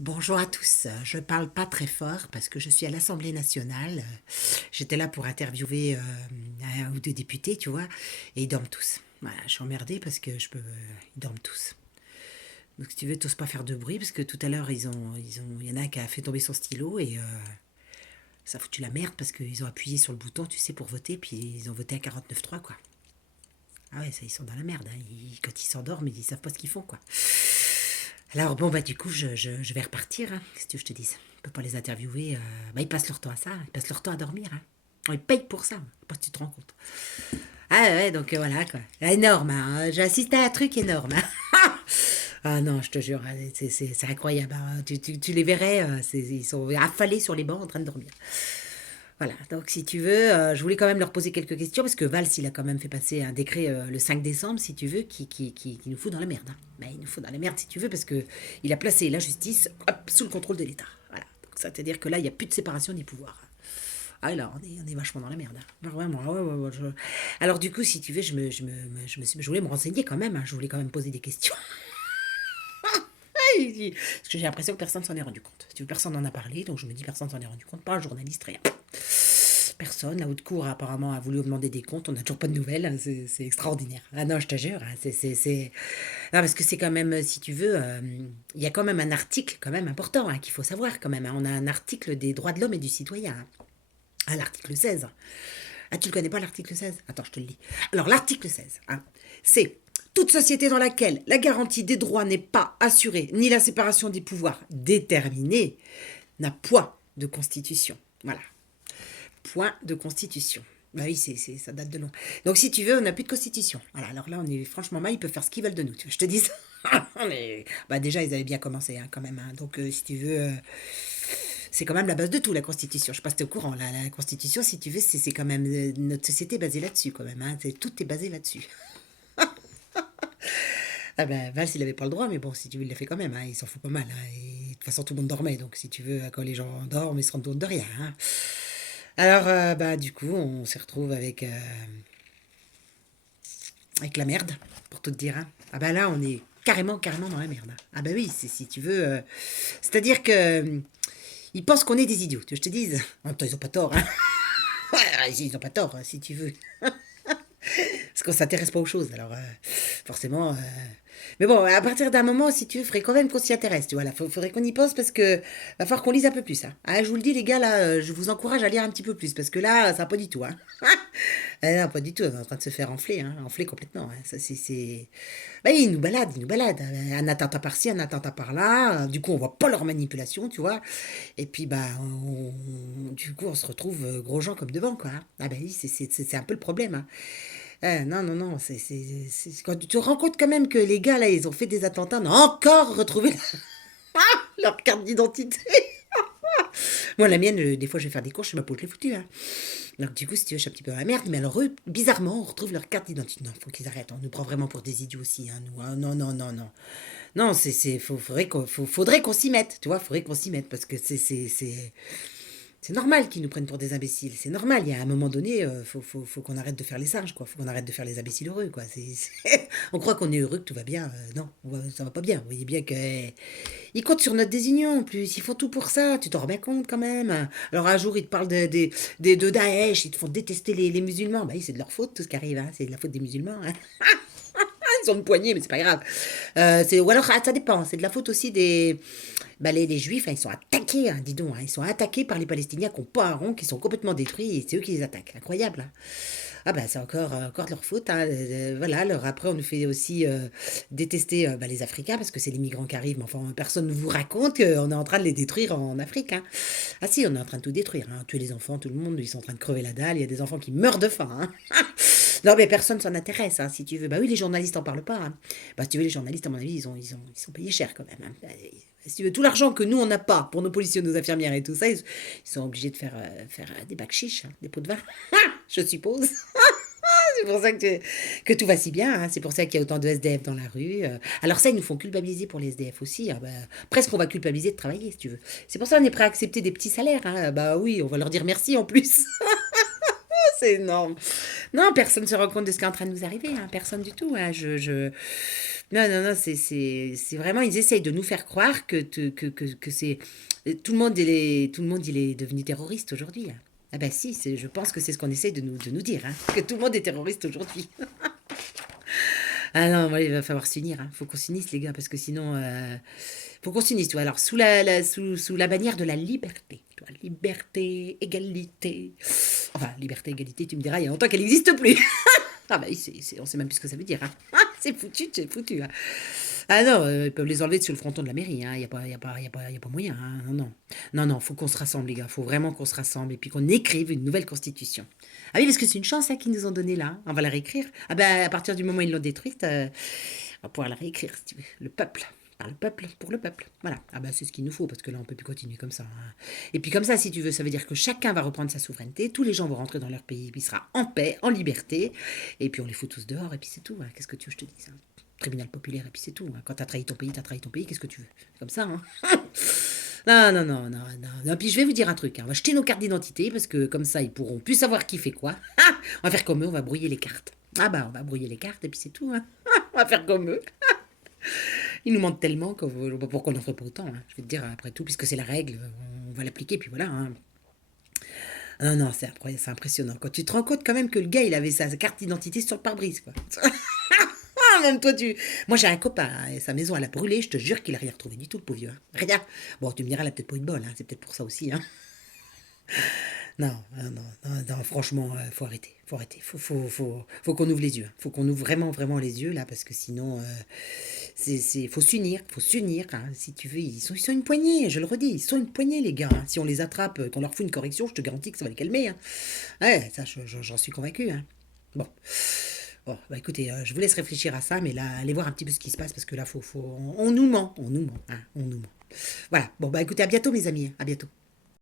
Bonjour à tous. Je parle pas très fort parce que je suis à l'Assemblée nationale. J'étais là pour interviewer un ou deux députés, tu vois, et ils dorment tous. Voilà, je suis emmerdée parce que ils dorment tous. Donc si tu veux, t'oses pas faire de bruit parce que tout à l'heure il y en a un qui a fait tomber son stylo et ça a foutu la merde parce qu'ils ont appuyé sur le bouton, tu sais, pour voter, puis ils ont voté à 49-3 quoi. Ah ouais, ça ils sont dans la merde. Hein. Quand ils s'endorment, ils savent pas ce qu'ils font quoi. Alors bon, bah du coup, je vais repartir, hein, qu'est-ce que je te dise. On peut pas les interviewer. Bah, ils passent leur temps à ça, ils passent leur temps à dormir. Hein. Ils payent pour ça, je sais pas si tu te rends compte. Ah ouais, donc voilà quoi. Énorme, hein. J'ai assisté à un truc énorme. Hein. Ah non, je te jure, hein, c'est incroyable. Hein. Tu les verrais, ils sont affalés sur les bancs en train de dormir. Voilà, donc si tu veux, je voulais quand même leur poser quelques questions parce que Valls, il a quand même fait passer un décret le 5 décembre, si tu veux, qui nous fout dans la merde. Hein. Ben, il nous fout dans la merde, si tu veux, parce que il a placé la justice hop, sous le contrôle de l'État. Voilà, donc ça veut dire que là, il n'y a plus de séparation des pouvoirs. Ah là, on est vachement dans la merde. Hein. Vraiment, ouais, ouais, ouais, Alors du coup, si tu veux, je voulais me renseigner quand même, hein. Je voulais quand même poser des questions. Parce que j'ai l'impression que personne s'en est rendu compte. Si tu veux, personne n'en a parlé, donc je me dis personne s'en est rendu compte, pas un journaliste, rien. Personne. La haute cour apparemment a voulu demander des comptes. On n'a toujours pas de nouvelles. Hein. C'est extraordinaire. Ah non, je te jure. Hein. Non, parce que c'est quand même, si tu veux, il y a quand même un article quand même important hein, qu'il faut savoir quand même. Hein. On a un article des droits de l'homme et du citoyen. Hein. Ah, l'article 16. Ah, tu le connais pas l'article 16? Attends, je te le lis. Alors, l'article 16, hein, c'est toute société dans laquelle la garantie des droits n'est pas assurée, ni la séparation des pouvoirs déterminée, n'a point de constitution. Voilà. Point de constitution. Bah oui, ça date de loin. Donc si tu veux, on n'a plus de constitution. Voilà, alors là, on est franchement mal, ils peuvent faire ce qu'ils veulent de nous. Tu veux, je te dis ça. Bah déjà, ils avaient bien commencé hein, quand même. Hein. Donc si tu veux, c'est quand même la base de tout, la constitution. Je sais pas si tu es au courant. La constitution, si tu veux, c'est quand même notre société basée là-dessus quand même. Hein. Tout est basé là-dessus. Ah ben, Valls, il avait pas le droit, mais bon, si tu veux, il l'a fait quand même. Hein. Il s'en fout pas mal. Hein. Et, de toute façon, tout le monde dormait. Donc si tu veux, quand les gens dorment, ils se rendent compte de rien. Hein. Alors, bah, du coup, on se retrouve avec la merde, pour tout te dire. Hein. Ah bah là, on est carrément dans la merde. Hein. Ah bah oui, si tu veux. C'est-à-dire que ils pensent qu'on est des idiots, tu veux que je te dise. En même temps, ils ont pas tort. Hein. Ouais, ils ont pas tort, si tu veux. Parce qu'on s'intéresse pas aux choses, alors forcément. Mais bon, à partir d'un moment, si tu veux, faudrait quand même qu'on s'y intéresse, tu vois. Là, faudrait qu'on y pense parce que va falloir qu'on lise un peu plus. Hein. Ah, je vous le dis, les gars, là, je vous encourage à lire un petit peu plus parce que là, ça va pas du tout. Hein. Non, pas du tout, on est en train de se faire enfler, hein, enfler complètement. Hein. Ça, c'est. Bah, ils nous baladent, ils nous baladent. Un attentat par-ci, un attentat par-là. Du coup, on voit pas leur manipulation, tu vois. Et puis, bah, du coup, on se retrouve gros gens comme devant, quoi. Hein. Ah, bah oui, c'est un peu le problème. Hein. Non, non, non, quand tu te rends compte quand même que les gars, là, ils ont fait des attentats, on a encore retrouvé leur carte d'identité. Moi, la mienne, des fois, je vais faire des courses, je sais pas où je l'ai foutue. Hein. Donc, du coup, si tu veux, je suis un petit peu dans la merde. Mais alors, eux, bizarrement, on retrouve leur carte d'identité. Non, faut qu'ils arrêtent. On nous prend vraiment pour des idiots aussi. Hein, nous. Hein. Non, non, non, non. Non, faudrait qu'on s'y mette. Tu vois, faudrait qu'on s'y mette. Parce que c'est normal qu'ils nous prennent pour des imbéciles. C'est normal. Il y a un moment donné, faut qu'on arrête de faire les singes, quoi. Faut qu'on arrête de faire les imbéciles heureux, quoi. On croit qu'on est heureux, que tout va bien. Non, ça va pas bien. Vous voyez bien que ils comptent sur notre désunion en plus. Ils font tout pour ça. Tu t'en rends bien compte quand même. Alors un jour, ils te parlent de Daesh. Ils te font détester les musulmans. Bah oui, c'est de leur faute tout ce qui arrive. Hein. C'est de la faute des musulmans. Hein. Ils ont une poignée, mais c'est pas grave. Ou alors, ça dépend. C'est de la faute aussi des. Bah, les Juifs, hein, ils sont attaqués, hein, dis donc. Hein, ils sont attaqués par les Palestiniens qui n'ont pas un rond, qui sont complètement détruits, et c'est eux qui les attaquent. Incroyable. Hein. Ah, bah, c'est encore de leur faute. Hein. Voilà, alors après, on nous fait aussi détester bah, les Africains, parce que c'est les migrants qui arrivent. Mais enfin, personne ne vous raconte qu'on est en train de les détruire en Afrique. Hein. Ah, si, on est en train de tout détruire. Hein. Tuer les enfants, tout le monde, ils sont en train de crever la dalle. Il y a des enfants qui meurent de faim. Hein. Non, mais personne s'en intéresse, hein, si tu veux. Bah oui, les journalistes en parlent pas. Hein. Bah, si tu veux, les journalistes, à mon avis, ils sont payés cher quand même. Hein. Bah, si tu veux, tout l'argent que nous, on n'a pas pour nos policiers, nos infirmières et tout ça, ils sont obligés de faire des bacs chiches, hein, des pots de vin, je suppose. C'est pour ça que tout va si bien. Hein. C'est pour ça qu'il y a autant de SDF dans la rue. Alors ça, ils nous font culpabiliser pour les SDF aussi. Hein. Bah, presque on va culpabiliser de travailler, si tu veux. C'est pour ça qu'on est prêt à accepter des petits salaires. Hein. Bah oui, on va leur dire merci en plus. C'est énorme. Non, personne ne se rend compte de ce qui est en train de nous arriver. Hein. Personne du tout. Hein. Non, non, non, c'est vraiment, ils essayent de nous faire croire que c'est... tout le monde, il est devenu terroriste aujourd'hui, hein. Ah bah si, je pense que c'est ce qu'on essaye de nous dire, hein, que tout le monde est terroriste aujourd'hui. Ah non, voilà, il va falloir s'unir, hein. Faut qu'on s'unisse, les gars, parce que sinon... faut qu'on s'unisse, tu vois. Alors, sous la bannière de la liberté. Tu vois, liberté, égalité. Enfin, liberté, égalité, tu me diras, il y a longtemps qu'elle n'existe plus. Ah bah oui, on sait même plus ce que ça veut dire, hein. Ah, c'est foutu, c'est foutu, hein. Ah non, ils peuvent les enlever sur le fronton de la mairie, hein. Il n'y a pas, y a pas moyen, hein. Non, non. Non, non, faut qu'on se rassemble, les gars. Faut vraiment qu'on se rassemble et puis qu'on écrive une nouvelle constitution. Ah oui, parce que c'est une chance, hein, qu'ils nous ont donné là, hein. On va la réécrire. Ah bah, à partir du moment où ils l'ont détruite, on va pouvoir la réécrire, si tu veux. Le peuple. Par le peuple, pour le peuple. Voilà. Ah bah c'est ce qu'il nous faut, parce que là, on peut plus continuer comme ça, hein. Et puis comme ça, si tu veux, ça veut dire que chacun va reprendre sa souveraineté, tous les gens vont rentrer dans leur pays, puis il sera en paix, en liberté, et puis on les fout tous dehors, et puis c'est tout, hein. Qu'est-ce que tu veux que je te dise, hein. Tribunal populaire, et puis c'est tout, hein. Quand t'as trahi ton pays, t'as trahi ton pays, qu'est-ce que tu veux? Comme ça, hein. Non, non, non, non, non, non. Puis je vais vous dire un truc, hein. On va jeter nos cartes d'identité, parce que comme ça, ils pourront plus savoir qui fait quoi. On va faire comme eux, on va brouiller les cartes. Ah bah, on va brouiller les cartes, et puis c'est tout, hein. On va faire comme eux. Ils nous mentent tellement pourquoi on n'en ferait pas autant, hein. Je vais te dire, après tout, puisque c'est la règle, on va l'appliquer, puis voilà, hein. Non, non, c'est incroyable, c'est impressionnant. Quand tu te rends compte quand même que le gars, il avait sa carte d'identité sur le pare-brise, quoi. Ah, même toi, tu... Moi, j'ai un copain, hein, et sa maison, elle a brûlé, je te jure qu'il a rien retrouvé du tout, le pauvre vieux, hein. Rien. Bon, tu me diras, elle a peut-être pas eu de bol, hein. C'est peut-être pour ça aussi, hein. Non, non, non, non, non, franchement, faut arrêter, faut arrêter. Faut qu'on ouvre les yeux, hein. Faut qu'on ouvre vraiment, vraiment les yeux, là, parce que sinon, faut s'unir, hein. Si tu veux, ils sont une poignée, je le redis, ils sont une poignée, les gars, hein. Si on les attrape, qu'on leur fout une correction, je te garantis que ça va les calmer, hein. Ouais, ça, j'en suis convaincu, hein. Bon. Bon, bah écoutez, je vous laisse réfléchir à ça, mais là, allez voir un petit peu ce qui se passe, parce que là, on nous ment, hein, on nous ment. Voilà. Bon, bah écoutez, à bientôt, mes amis, hein. À bientôt.